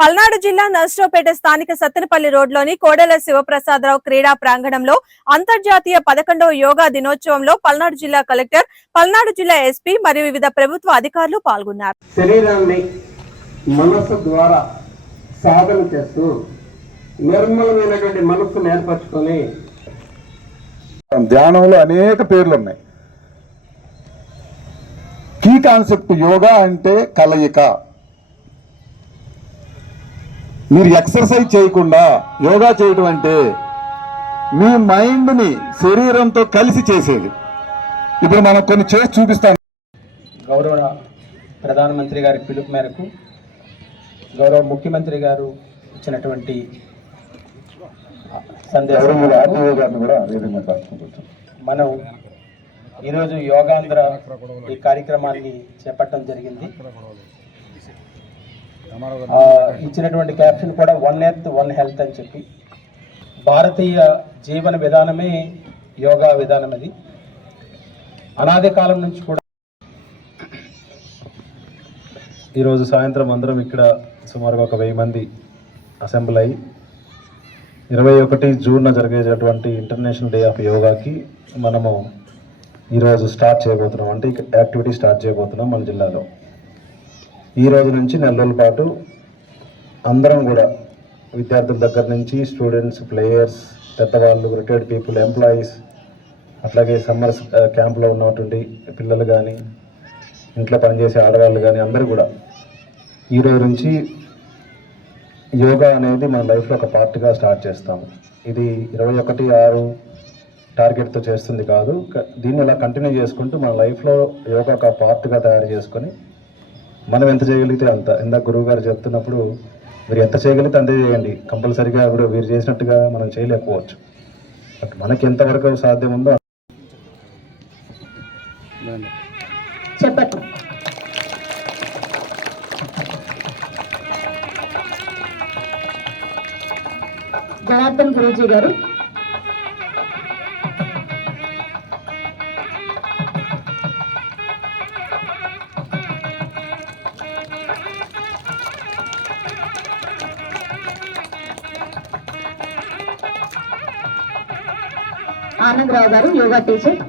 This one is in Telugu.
పల్నాడు జిల్లా నర్సరావుపేట స్థానిక సత్తెనపల్లి రోడ్లోని కోడెల శివప్రసాదరావు క్రీడా ప్రాంగణంలో అంతర్జాతీయ పదకొండవ యోగా దినోత్సవంలో పల్నాడు జిల్లా కలెక్టర్ పల్నాడు జిల్లా ఎస్పీ మరియు వివిధ ప్రభుత్వ అధికారులు పాల్గొన్నారు. శరీరాన్ని మనస్సు ద్వారా సాధన చేస్తూ నిర్మలమైనటువంటి మనస్సును ఏర్పరచుకొని ధ్యానంలో అనేక పేర్లు ఉన్నాయి. కీ కాన్సెప్ట్ యోగా అంటే కలయిక. మీరు ఎక్సర్సైజ్ చేయకుండా యోగా చేయటం అంటే మీ మైండ్ని శరీరంతో కలిసి చేసేది. ఇప్పుడు మనం కొన్ని చేసి చూపిస్తాం. గౌరవ ప్రధానమంత్రి గారి పిలుపు మేరకు గౌరవ ముఖ్యమంత్రి గారు ఇచ్చినటువంటి సందేశం. మనం ఈరోజు యోగాంధ్ర ఈ కార్యక్రమాన్ని చేపట్టడం జరిగింది. ఇచ్చినటువంటి క్యాప్షన్ కూడా వన్ ఎర్త్ వన్ హెల్త్ అని చెప్పి. భారతీయ జీవన విధానమే యోగా విధానం అది. అనాది కాలం నుంచి కూడా ఈరోజు సాయంత్రం అందరం ఇక్కడ సుమారుగా ఒక వెయ్యి మంది అసెంబ్ల్ అయ్యి ఇరవై ఒకటి జూన్న జరిగేటటువంటి ఇంటర్నేషనల్ డే ఆఫ్ యోగాకి మనము ఈరోజు స్టార్ట్ చేయబోతున్నాం. అంటే యాక్టివిటీ స్టార్ట్ చేయబోతున్నాం మన జిల్లాలో. ఈ రోజు నుంచి నెల రోజుల పాటు అందరం కూడా విద్యార్థుల దగ్గర నుంచి స్టూడెంట్స్ ప్లేయర్స్ పెద్దవాళ్ళు రిటైర్డ్ పీపుల్ ఎంప్లాయీస్ అట్లాగే సమ్మర్ క్యాంప్లో uh, ఉన్నటువంటి పిల్లలు కానీ ఇంట్లో పనిచేసే ఆడవాళ్ళు కానీ అందరూ కూడా ఈ రోజు నుంచి యోగా అనేది మన లైఫ్లో ఒక పార్ట్గా స్టార్ట్ చేస్తాము. ఇది ఇరవై ఒకటి ఆరు టార్గెట్తో చేస్తుంది కాదు. దీన్ని ఇలా కంటిన్యూ చేసుకుంటూ మన లైఫ్లో యోగా ఒక పార్ట్గా తయారు చేసుకొని మనం ఎంత చేయగలిగితే అంత. ఇందాక గురువు గారు చెప్తున్నప్పుడు మీరు ఎంత చేయగలిగితే అంతే చేయండి. కంపల్సరీగా ఇప్పుడు మీరు చేసినట్టుగా మనం చేయలేకపోవచ్చు. బట్ మనకి ఎంతవరకు సాధ్యం ఉందో చెప్పండి. జనార్దన్ గురూజీ గారు. ఆనందరావు గారు యోగా టీచర్.